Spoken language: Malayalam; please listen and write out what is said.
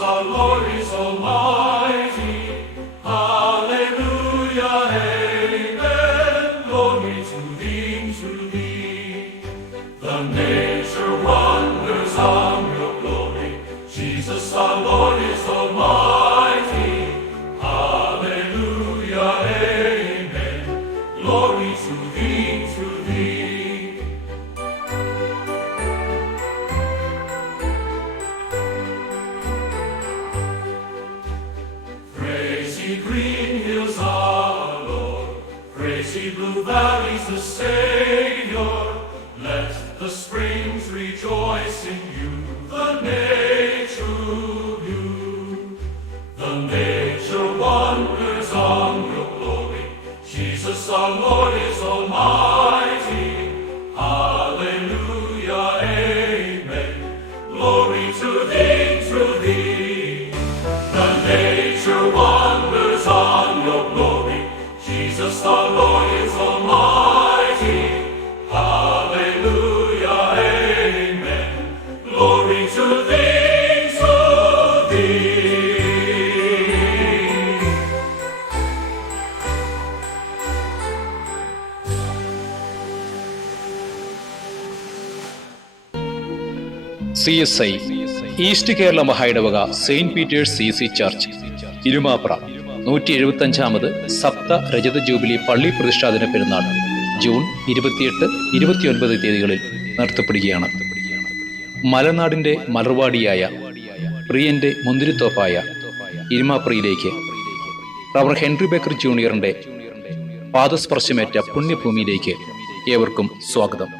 our Lord is almighty. Hallelujah, amen. Glory to thee, to thee. The nature wonders on your glory. Jesus, our Lord is almighty. Lazy blue valleys the Savior. Let the springs rejoice in you. The nature you. The nature wonders on your glory. Jesus our Lord is almighty. C S I east Kerala മഹായിടവക saint Peter's C C church Irumapra നൂറ്റി എഴുപത്തി അഞ്ചാമത് സപ്ത രജത ജൂബിലി പള്ളി പ്രതിഷ്ഠാദിന പെരുന്നാൾ ജൂൺ ഇരുപത്തിയെട്ട് ഇരുപത്തിയൊൻപത് തീയതികളിൽ നടത്തപ്പെടുകയാണ് മലനാടിന്റെ മലർവാടിയായ പ്രിയന്റെ മുന്തിരിത്തോപ്പായ ഇരുമാപ്രിയിലേക്ക് റവർ ഹെൻറി ബേക്കർ ജൂനിയറിന്റെ പാദസ്പർശമേറ്റ പുണ്യഭൂമിയിലേക്ക് ഏവർക്കും സ്വാഗതം.